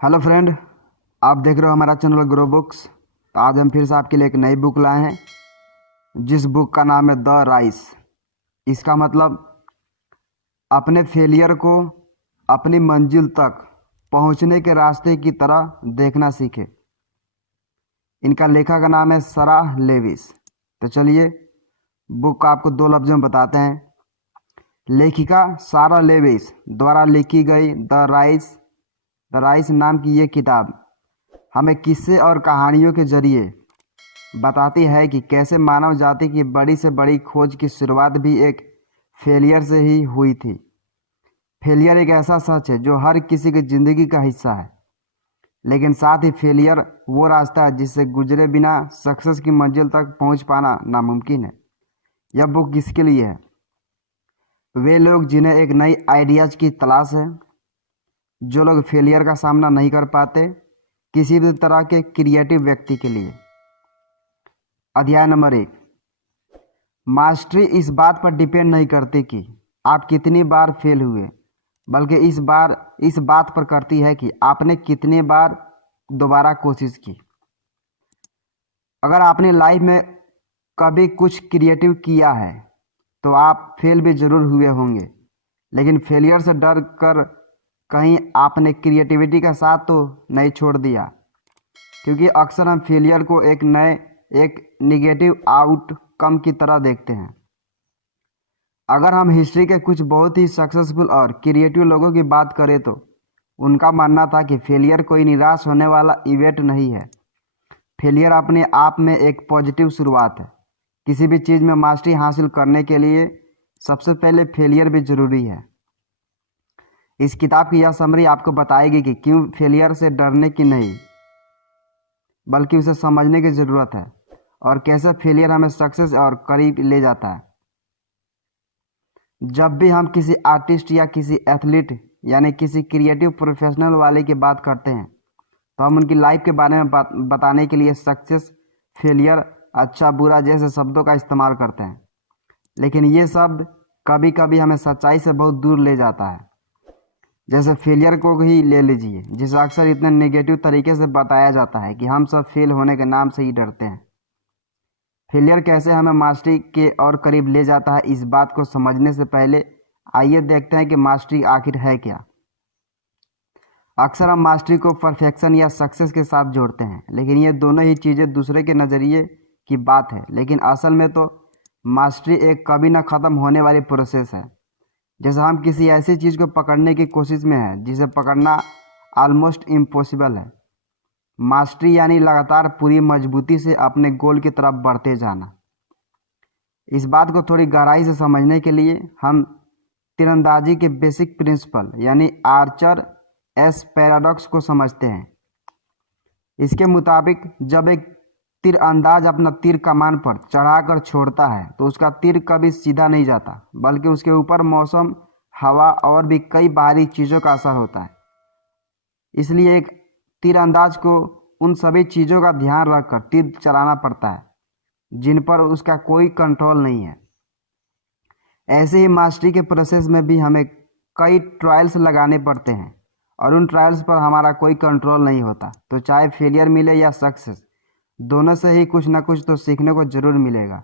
Hello friend, आप देख रहे हो हमारा चैनल ग्रो बुक्स। तो आज हम फिर से आपके लिए एक नई बुक लाए हैं, जिस बुक का नाम है द राइस। इसका मतलब अपने फेलियर को अपनी मंजिल तक पहुंचने के रास्ते की तरह देखना सीखे। इनका लेखक का नाम है सराह लेविस। तो चलिए बुक का आपको दो लफ्ज़ों में बताते हैं। लेखिका सारा लेविस द्वारा लिखी गई द राइस नाम की ये किताब हमें किस्से और कहानियों के जरिए बताती है कि कैसे मानव जाति की बड़ी से बड़ी खोज की शुरुआत भी एक फेलियर से ही हुई थी। फेलियर एक ऐसा सच है जो हर किसी की ज़िंदगी का हिस्सा है, लेकिन साथ ही फेलियर वो रास्ता है जिससे गुजरे बिना सक्सेस की मंजिल तक पहुंच पाना नामुमकिन है। यह बुक किसके लिए है? वे लोग जिन्हें एक नई आइडियाज़ की तलाश है, जो लोग फेलियर का सामना नहीं कर पाते, किसी भी तरह के क्रिएटिव व्यक्ति के लिए। अध्याय नंबर 1। मास्टरी इस बात पर डिपेंड नहीं करती कि आप कितनी बार फेल हुए, बल्कि इस बात पर करती है कि आपने कितने बार दोबारा कोशिश की। अगर आपने लाइफ में कभी कुछ क्रिएटिव किया है तो आप फेल भी ज़रूर हुए होंगे, लेकिन फेलियर से डर कर कहीं आपने क्रिएटिविटी का साथ तो नहीं छोड़ दिया। क्योंकि अक्सर हम फेलियर को एक निगेटिव आउटकम की तरह देखते हैं। अगर हम हिस्ट्री के कुछ बहुत ही सक्सेसफुल और क्रिएटिव लोगों की बात करें तो उनका मानना था कि फेलियर कोई निराश होने वाला इवेंट नहीं है। फेलियर अपने आप में एक पॉजिटिव शुरुआत है। किसी भी चीज़ में मास्टरी हासिल करने के लिए सबसे पहले फेलियर भी ज़रूरी है। इस किताब की यह समरी आपको बताएगी कि क्यों फेलियर से डरने की नहीं, बल्कि उसे समझने की ज़रूरत है, और कैसे फेलियर हमें सक्सेस और करीब ले जाता है। जब भी हम किसी आर्टिस्ट या किसी एथलीट यानी किसी क्रिएटिव प्रोफेशनल वाले की बात करते हैं तो हम उनकी लाइफ के बारे में बताने के लिए सक्सेस, फेलियर, अच्छा बुरा जैसे शब्दों का इस्तेमाल करते हैं। लेकिन ये शब्द कभी कभी हमें सच्चाई से बहुत दूर ले जाता है। जैसे फेलियर को ही ले लीजिए, जिसे अक्सर इतने नेगेटिव तरीके से बताया जाता है कि हम सब फेल होने के नाम से ही डरते हैं। फेलियर कैसे हमें मास्टरी के और करीब ले जाता है, इस बात को समझने से पहले आइए देखते हैं कि मास्टरी आखिर है क्या। अक्सर हम मास्टरी को परफेक्शन या सक्सेस के साथ जोड़ते हैं, लेकिन ये दोनों ही चीज़ें दूसरे के नज़रिए की बात है। लेकिन असल में तो मास्टरी एक कभी ना ख़त्म होने वाली प्रोसेस है। जैसे हम किसी ऐसी चीज़ को पकड़ने की कोशिश में हैं जिसे पकड़ना ऑलमोस्ट इम्पॉसिबल है। मास्टरी यानी लगातार पूरी मजबूती से अपने गोल की तरफ बढ़ते जाना। इस बात को थोड़ी गहराई से समझने के लिए हम तीरंदाजी के बेसिक प्रिंसिपल यानी आर्चर एस पैराडॉक्स को समझते हैं। इसके मुताबिक जब एक तीर अंदाज अपना तीर कमान पर चढ़ाकर छोड़ता है तो उसका तीर कभी सीधा नहीं जाता, बल्कि उसके ऊपर मौसम, हवा और भी कई बाहरी चीज़ों का असर होता है। इसलिए एक तीरंदाज को उन सभी चीज़ों का ध्यान रखकर तीर चलाना पड़ता है जिन पर उसका कोई कंट्रोल नहीं है। ऐसे ही मास्टरी के प्रोसेस में भी हमें कई ट्रायल्स लगाने पड़ते हैं, और उन ट्रायल्स पर हमारा कोई कंट्रोल नहीं होता। तो चाहे फेलियर मिले या सक्सेस, दोनों से ही कुछ ना कुछ तो सीखने को ज़रूर मिलेगा,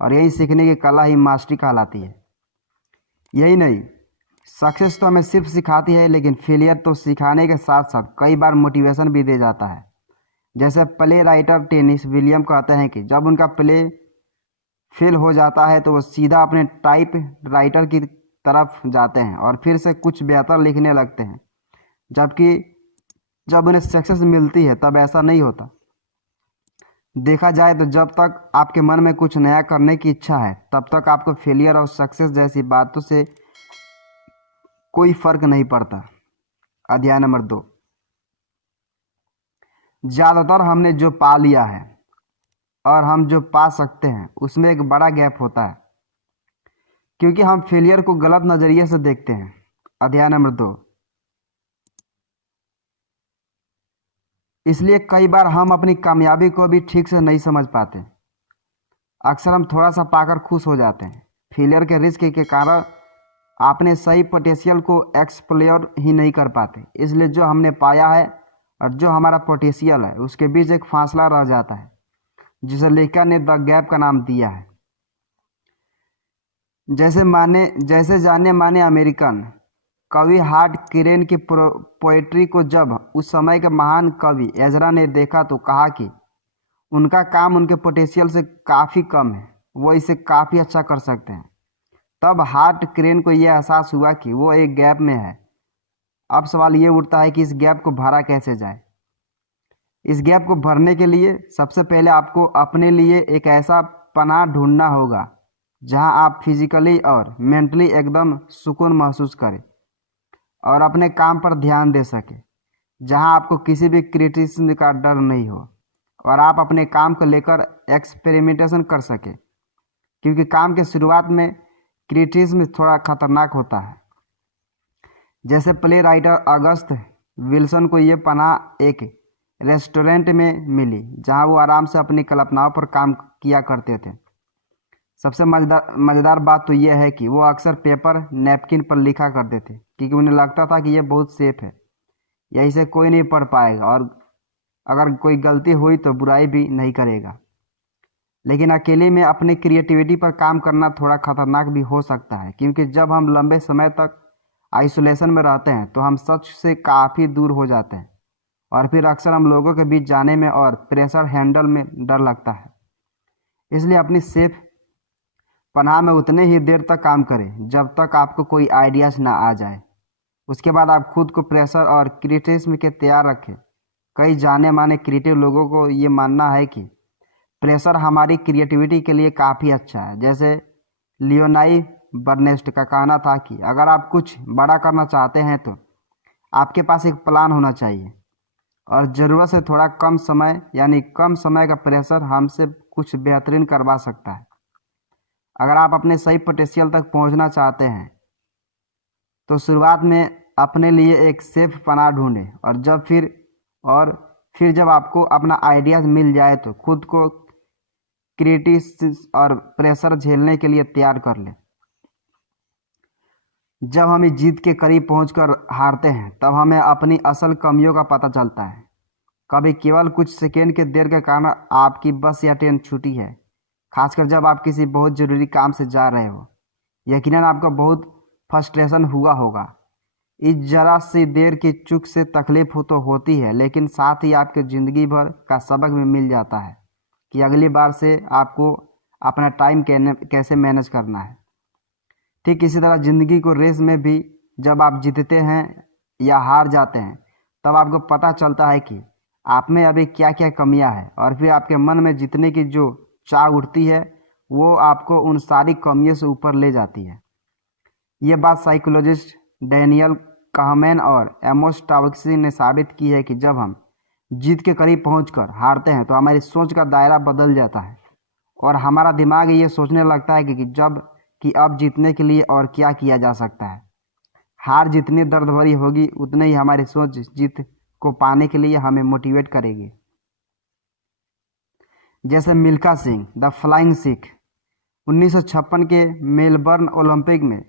और यही सीखने की कला ही मास्टरी कहलाती है। यही नहीं, सक्सेस तो हमें सिर्फ सिखाती है, लेकिन फेलियर तो सिखाने के साथ साथ कई बार मोटिवेशन भी दे जाता है। जैसे प्ले राइटर टेनिस विलियम कहते हैं कि जब उनका प्ले फेल हो जाता है तो वो सीधा अपने टाइप राइटर की तरफ जाते हैं और फिर से कुछ बेहतर लिखने लगते हैं। जबकि जब उन्हें सक्सेस मिलती है तब ऐसा नहीं होता। देखा जाए तो जब तक आपके मन में कुछ नया करने की इच्छा है, तब तक आपको फेलियर और सक्सेस जैसी बातों से कोई फर्क नहीं पड़ता। अध्याय नंबर 2। ज़्यादातर हमने जो पा लिया है और हम जो पा सकते हैं उसमें एक बड़ा गैप होता है, क्योंकि हम फेलियर को गलत नज़रिए से देखते हैं। अध्याय नंबर 2। इसलिए कई बार हम अपनी कामयाबी को भी ठीक से नहीं समझ पाते। अक्सर हम थोड़ा सा पाकर खुश हो जाते हैं। फेलियर के रिस्क के कारण आपने सही पोटेंशियल को एक्सप्लोर ही नहीं कर पाते। इसलिए जो हमने पाया है और जो हमारा पोटेंशियल है उसके बीच एक फासला रह जाता है, जिसे लेखक ने द गैप का नाम दिया है। जैसे जाने माने अमेरिकन कवि हार्ट क्रेन की पोएट्री को जब उस समय के महान कवि एजरा ने देखा तो कहा कि उनका काम उनके पोटेंशियल से काफ़ी कम है, वो इसे काफ़ी अच्छा कर सकते हैं। तब हार्ट क्रेन को यह एहसास हुआ कि वो एक गैप में है। अब सवाल ये उठता है कि इस गैप को भरा कैसे जाए। इस गैप को भरने के लिए सबसे पहले आपको अपने लिए एक ऐसा पनाह ढूंढना होगा जहां आप फिजिकली और मेंटली एकदम सुकून महसूस करें और अपने काम पर ध्यान दे सके, जहां आपको किसी भी क्रिटिसिज्म का डर नहीं हो और आप अपने काम को लेकर एक्सपेरिमेंटेशन कर सके, क्योंकि काम के शुरुआत में क्रिटिसिज्म थोड़ा खतरनाक होता है। जैसे प्ले राइटर अगस्त विल्सन को ये पनाह एक रेस्टोरेंट में मिली जहां वो आराम से अपनी कल्पनाओं पर काम किया करते थे। सबसे मज़ेदार बात तो यह है कि वो अक्सर पेपर नैपकिन पर लिखा करते थे, क्योंकि उन्हें लगता था कि यह बहुत सेफ है, यही से कोई नहीं पढ़ पाएगा और अगर कोई गलती हुई तो बुराई भी नहीं करेगा। लेकिन अकेले में अपनी क्रिएटिविटी पर काम करना थोड़ा खतरनाक भी हो सकता है, क्योंकि जब हम लंबे समय तक आइसोलेशन में रहते हैं तो हम सच से काफ़ी दूर हो जाते हैं और फिर अक्सर हम लोगों के बीच जाने में और प्रेशर हैंडल में डर लगता है। इसलिए अपनी सेफ पनाह में उतने ही देर तक काम करें जब तक आपको कोई आइडियाज़ ना आ जाए। उसके बाद आप खुद को प्रेशर और क्रिटिसिज्म के तैयार रखें। कई जाने माने क्रिएटिव लोगों को ये मानना है कि प्रेशर हमारी क्रिएटिविटी के लिए काफ़ी अच्छा है। जैसे लियोनाई बर्नेस्ट का कहना था कि अगर आप कुछ बड़ा करना चाहते हैं तो आपके पास एक प्लान होना चाहिए और ज़रूरत से थोड़ा कम समय यानी कम समय का प्रेशर हमसे कुछ बेहतरीन करवा सकता है। अगर आप अपने सही पोटेंशियल तक पहुंचना चाहते हैं तो शुरुआत में अपने लिए एक सेफ पनाह ढूंढें और फिर जब आपको अपना आइडियाज़ मिल जाए तो खुद को क्रिटिसिज्म और प्रेशर झेलने के लिए तैयार कर लें। जब हम इस जीत के करीब पहुंचकर हारते हैं तब हमें अपनी असल कमियों का पता चलता है। कभी केवल कुछ सेकेंड के देर के कारण आपकी बस या ट्रेन छूटी है, खासकर जब आप किसी बहुत ज़रूरी काम से जा रहे हो। यकीनन आपको बहुत फ्रस्ट्रेशन हुआ होगा। इस जरा सी देर की चूक से तकलीफ तो होती है, लेकिन साथ ही आपके ज़िंदगी भर का सबक भी मिल जाता है कि अगली बार से आपको अपना टाइम कैसे मैनेज करना है। ठीक इसी तरह ज़िंदगी को रेस में भी जब आप जीतते हैं या हार जाते हैं तब आपको पता चलता है कि आप में अभी क्या क्या कमियां हैं और फिर आपके मन में जीतने की जो चाह उठती है वो आपको उन सारी कमियों से ऊपर ले जाती है। ये बात साइकोलॉजिस्ट डैनियल कहमेन और एमोस टावर्क्सी ने साबित की है कि जब हम जीत के करीब पहुंचकर हारते हैं तो हमारी सोच का दायरा बदल जाता है और हमारा दिमाग ये सोचने लगता है कि अब जीतने के लिए और क्या किया जा सकता है। हार जितनी दर्द भरी होगी उतने ही हमारी सोच जीत को पाने के लिए हमें मोटिवेट करेगी। जैसे मिल्खा सिंह द फ्लाइंग सिख 1956 के मेलबर्न ओलंपिक में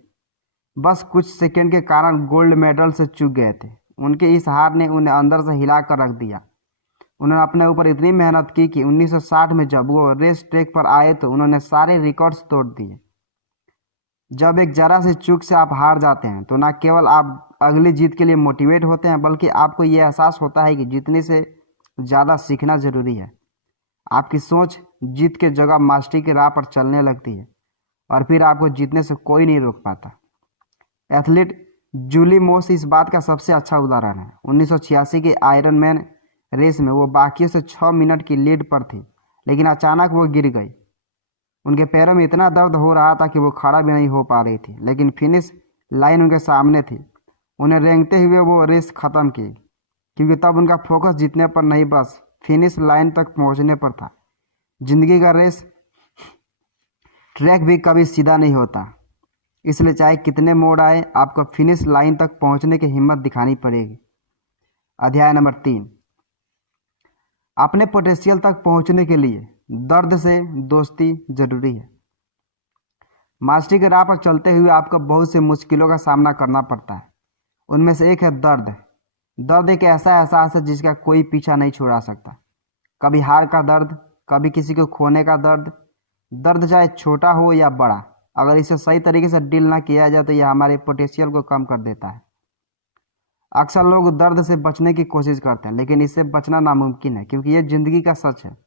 बस कुछ सेकंड के कारण गोल्ड मेडल से चूक गए थे। उनके इस हार ने उन्हें अंदर से हिला कर रख दिया। उन्होंने अपने ऊपर इतनी मेहनत की कि 1960 में जब वो रेस ट्रैक पर आए तो उन्होंने सारे रिकॉर्ड्स तोड़ दिए। जब एक जरा सी चूक से आप हार जाते हैं तो ना केवल आप अगली जीत के लिए मोटिवेट होते हैं, बल्कि आपको ये एहसास होता है कि जीतने से ज़्यादा सीखना ज़रूरी है। आपकी सोच जीत के जगह मास्टरी की राह पर चलने लगती है और फिर आपको जीतने से कोई नहीं रोक पाता। एथलीट जूली मोस इस बात का सबसे अच्छा उदाहरण है। 1986 के आयरन मैन रेस में वो बाकियों से 6 मिनट की लीड पर थी, लेकिन अचानक वो गिर गई। उनके पैरों में इतना दर्द हो रहा था कि वो खड़ा भी नहीं हो पा रही थी, लेकिन फिनिश लाइन उनके सामने थी। उन्हें रेंगते हुए वो रेस ख़त्म की, क्योंकि तब उनका फोकस जीतने पर नहीं बस फिनिश लाइन तक पहुंचने पर था। जिंदगी का रेस ट्रैक भी कभी सीधा नहीं होता, इसलिए चाहे कितने मोड़ आए आपको फिनिश लाइन तक पहुंचने की हिम्मत दिखानी पड़ेगी। अध्याय नंबर 3, अपने पोटेंशियल तक पहुंचने के लिए दर्द से दोस्ती जरूरी है। मास्टरी के राह पर चलते हुए आपको बहुत सी मुश्किलों का सामना करना पड़ता है। उनमें से एक है दर्द। दर्द एक ऐसा एहसास है जिसका कोई पीछा नहीं छुड़ा सकता। कभी हार का दर्द, कभी किसी को खोने का दर्द। दर्द चाहे छोटा हो या बड़ा, अगर इसे सही तरीके से डील ना किया जाए तो यह हमारे पोटेंशियल को कम कर देता है। अक्सर लोग दर्द से बचने की कोशिश करते हैं, लेकिन इससे बचना नामुमकिन है क्योंकि यह जिंदगी का सच है।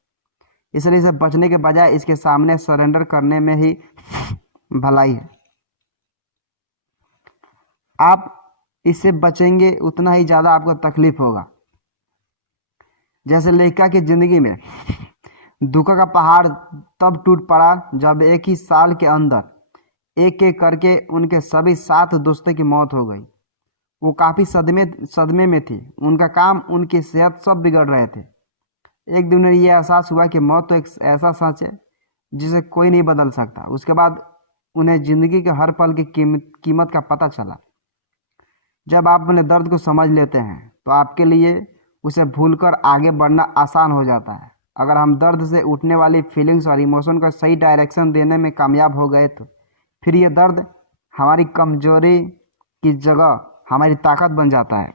इसलिए इसे बचने के बजाय इसके सामने सरेंडर करने में ही भलाई है। आप इससे बचेंगे उतना ही ज़्यादा आपको तकलीफ होगा। जैसे लेखिका की जिंदगी में दुख का पहाड़ तब टूट पड़ा जब एक ही साल के अंदर एक एक करके उनके सभी 7 दोस्तों की मौत हो गई। वो काफ़ी सदमे में थी। उनका काम, उनकी सेहत सब बिगड़ रहे थे। एक दिन उन्हें यह एहसास हुआ कि मौत तो एक ऐसा सच है जिसे कोई नहीं बदल सकता। उसके बाद उन्हें जिंदगी के हर पल की कीमत का पता चला। जब आप अपने दर्द को समझ लेते हैं तो आपके लिए उसे भूलकर आगे बढ़ना आसान हो जाता है। अगर हम दर्द से उठने वाली फीलिंग्स और इमोशन का सही डायरेक्शन देने में कामयाब हो गए तो फिर ये दर्द हमारी कमजोरी की जगह हमारी ताकत बन जाता है।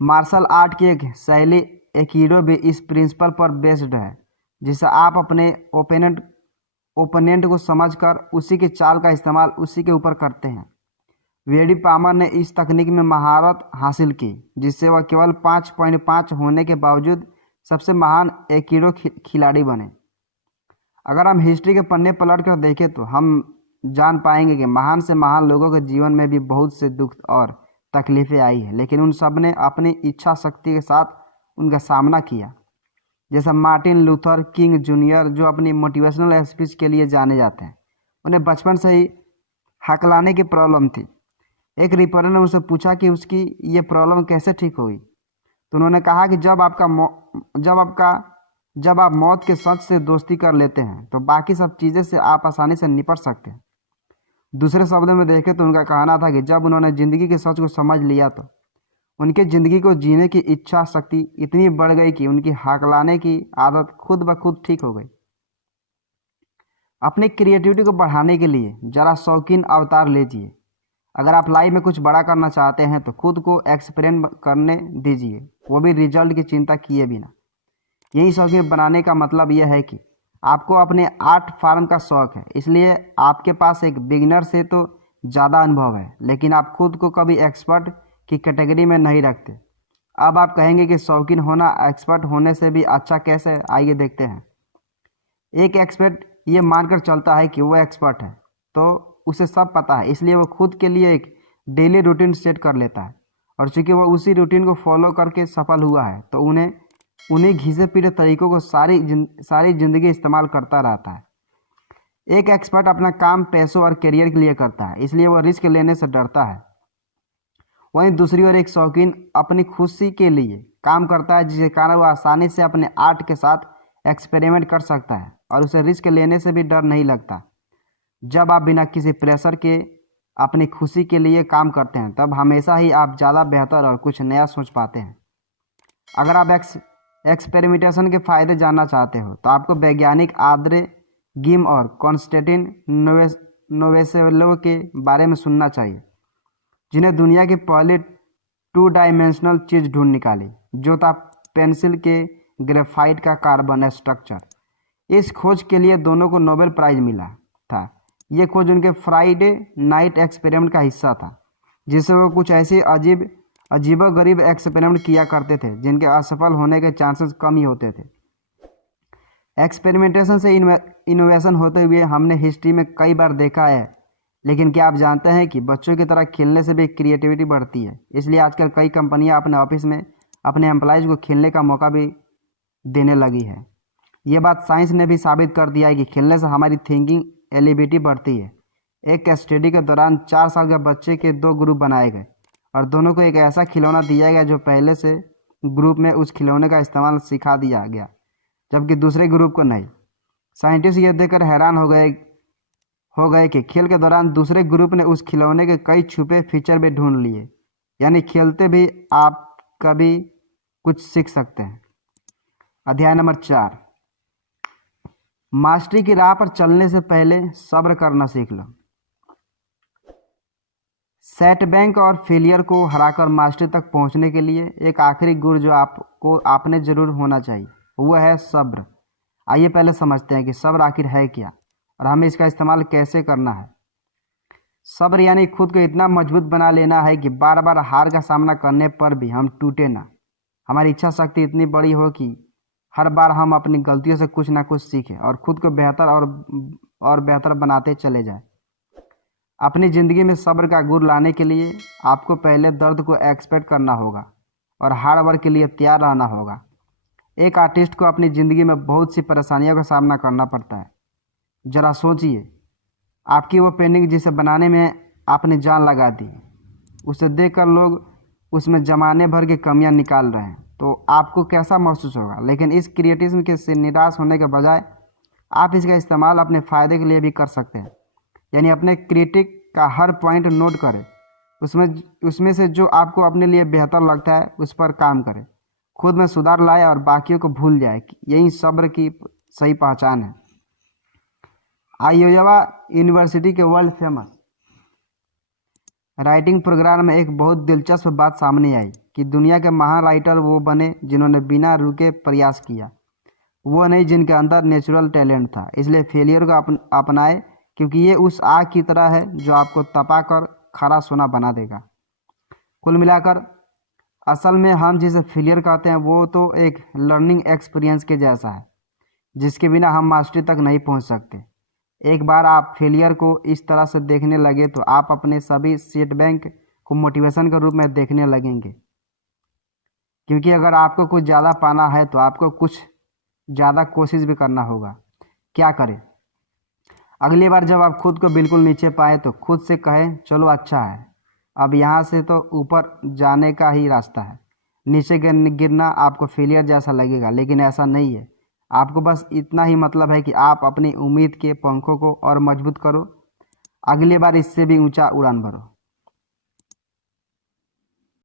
मार्शल आर्ट की एक शैली एकिडो भी इस प्रिंसिपल पर बेस्ड है, जिसे आप अपने ओपोनेंट को समझकर उसी की चाल का इस्तेमाल उसी के ऊपर करते हैं। वेडी पामर ने इस तकनीक में महारत हासिल की, जिससे वह केवल 5.5 होने के बावजूद सबसे महान एकिडो खिलाड़ी बने। अगर हम हिस्ट्री के पन्ने पलट कर देखें तो हम जान पाएंगे कि महान से महान लोगों के जीवन में भी बहुत से दुख और तकलीफें आई हैं, लेकिन उन सब ने अपनी इच्छा शक्ति के साथ उनका सामना किया। जैसा मार्टिन लूथर किंग जूनियर, जो अपनी मोटिवेशनल स्पीच के लिए जाने जाते हैं। उन्हें बचपन से ही हकलाने की प्रॉब्लम थी। एक रिपोर्टर ने उनसे पूछा कि उसकी ये प्रॉब्लम कैसे ठीक हुई, तो उन्होंने कहा कि जब आप मौत के सच से दोस्ती कर लेते हैं तो बाकी सब चीज़ें से आप आसानी से निपट सकते हैं। दूसरे शब्दों में देखें तो उनका कहना था कि जब उन्होंने ज़िंदगी के सच को समझ लिया तो उनकी ज़िंदगी को जीने की इच्छा शक्ति इतनी बढ़ गई कि उनकी हकलाने की आदत खुद ब खुद ठीक हो गई। अपनी क्रिएटिविटी को बढ़ाने के लिए ज़रा शौकीन अवतार लीजिए। अगर आप लाइफ में कुछ बड़ा करना चाहते हैं तो खुद को एक्सपेरिमेंट करने दीजिए, वो भी रिजल्ट की चिंता किए बिना। यही शौकीन बनाने का मतलब यह है कि आपको अपने आर्ट फॉर्म का शौक है, इसलिए आपके पास एक बिगिनर से तो ज़्यादा अनुभव है, लेकिन आप खुद को कभी एक्सपर्ट की कैटेगरी में नहीं रखते। अब आप कहेंगे कि शौकीन होना एक्सपर्ट होने से भी अच्छा कैसे? आइए देखते हैं। एक एक्सपर्ट ये मानकर चलता है कि वो एक्सपर्ट है तो उसे सब पता है, इसलिए वो खुद के लिए एक डेली रूटीन सेट कर लेता है, और चूंकि वो उसी रूटीन को फॉलो करके सफल हुआ है तो उन्हीं घिसे पीटे तरीकों को सारी जिंदगी इस्तेमाल करता रहता है। एक एक्सपर्ट अपना काम पैसों और करियर के लिए करता है, इसलिए वो रिस्क लेने से डरता है। वहीं दूसरी ओर एक शौकीन अपनी खुशी के लिए काम करता है, जिसके कारण वो आसानी से अपने आर्ट के साथ एक्सपेरिमेंट कर सकता है और उसे रिस्क लेने से भी डर नहीं लगता। जब आप बिना किसी प्रेशर के अपनी खुशी के लिए काम करते हैं तब हमेशा ही आप ज़्यादा बेहतर और कुछ नया सोच पाते हैं। अगर आप एक्सपेरिमेंटेशन के फ़ायदे जानना चाहते हो तो आपको वैज्ञानिक आंद्रे गिम और कॉन्स्टेंटिन नोवोसेलोव के बारे में सुनना चाहिए, जिन्हें दुनिया की पहली 2 डायमेंशनल चीज़ ढूंढ निकाली, जो था पेंसिल के ग्रेफाइट का कार्बन स्ट्रक्चर। इस खोज के लिए दोनों को नोबेल प्राइज मिला था। ये खोज उनके फ्राइडे नाइट एक्सपेरिमेंट का हिस्सा था, जिससे वो कुछ ऐसे अजीबोगरीब एक्सपेरिमेंट किया करते थे जिनके असफल होने के चांसेस कम ही होते थे। एक्सपेरिमेंटेशन से इनोवेशन होते हुए हमने हिस्ट्री में कई बार देखा है, लेकिन क्या आप जानते हैं कि बच्चों की तरह खेलने से भी क्रिएटिविटी बढ़ती है। इसलिए आजकल कई कंपनियां अपने ऑफिस में अपने एम्प्लॉयज़ को खेलने का मौका भी देने लगी है। ये बात साइंस ने भी साबित कर दिया है कि खेलने से हमारी थिंकिंग एबिलिटी बढ़ती है। एक स्टडी के दौरान 4 साल के बच्चे के 2 ग्रुप बनाए गए और दोनों को एक ऐसा खिलौना दिया गया जो पहले से ग्रुप में उस खिलौने का इस्तेमाल सिखा दिया गया, जबकि दूसरे ग्रुप को नहीं। साइंटिस्ट ये देखकर हैरान हो गए कि खेल के दौरान दूसरे ग्रुप ने उस खिलौने के कई छुपे फीचर भी ढूंढ लिए। यानी खेलते भी आप कभी कुछ सीख सकते हैं। अध्याय नंबर 4, मास्टरी की राह पर चलने से पहले सब्र करना सीख लो। सेटबैक और फेलियर को हराकर मास्टरी तक पहुंचने के लिए एक आखिरी गुण जो आपने जरूर होना चाहिए, वो है सब्र। आइए पहले समझते हैं कि सब्र आखिर है क्या और हमें इसका इस्तेमाल कैसे करना है। सब्र यानी खुद को इतना मजबूत बना लेना है कि बार बार हार का सामना करने पर भी हम टूटे ना। हमारी इच्छा शक्ति इतनी बड़ी हो कि हर बार हम अपनी गलतियों से कुछ ना कुछ सीखें और खुद को बेहतर और बेहतर बनाते चले जाएं। अपनी ज़िंदगी में सब्र का गुण लाने के लिए आपको पहले दर्द को एक्सपेक्ट करना होगा और हार्ड वर्क के लिए तैयार रहना होगा। एक आर्टिस्ट को अपनी ज़िंदगी में बहुत सी परेशानियों का सामना करना पड़ता है। ज़रा सोचिए, आपकी वो पेंटिंग जिसे बनाने में आपने जान लगा दी, उसे देखकर लोग उसमें ज़माने भर की कमियां निकाल रहे हैं, तो आपको कैसा महसूस होगा। लेकिन इस क्रिएटिज्म के से निराश होने के बजाय आप इसका इस्तेमाल अपने फ़ायदे के लिए भी कर सकते हैं। यानी अपने क्रिटिक का हर पॉइंट नोट करें, उसमें से जो आपको अपने लिए बेहतर लगता है उस पर काम करें, खुद में सुधार लाए और बाकियों को भूल जाए। यही सब्र की सही पहचान है। आयोवा यूनिवर्सिटी के वर्ल्ड फेमस राइटिंग प्रोग्राम में एक बहुत दिलचस्प बात सामने आई कि दुनिया के महान राइटर वो बने जिन्होंने बिना रुके प्रयास किया, वो नहीं जिनके अंदर नेचुरल टैलेंट था। इसलिए फेलियर को अपनाए, क्योंकि ये उस आग की तरह है जो आपको तपा कर खरा सोना बना देगा। कुल मिलाकर असल में हम जिसे फेलियर कहते हैं वो तो एक लर्निंग एक्सपीरियंस के जैसा है, जिसके बिना हम मास्टरी तक नहीं पहुंच सकते। एक बार आप फेलियर को इस तरह से देखने लगे तो आप अपने सभी सेटबैक को मोटिवेशन के रूप में देखने लगेंगे। क्योंकि अगर आपको कुछ ज़्यादा पाना है तो आपको कुछ ज़्यादा कोशिश भी करना होगा। क्या करें? अगली बार जब आप खुद को बिल्कुल नीचे पाए तो खुद से कहें, चलो अच्छा है, अब यहाँ से तो ऊपर जाने का ही रास्ता है। नीचे गिरना आपको फेलियर जैसा लगेगा, लेकिन ऐसा नहीं है। आपको बस इतना ही मतलब है कि आप अपनी उम्मीद के पंखों को और मजबूत करो, अगली बार इससे भी ऊंचा उड़ान भरो।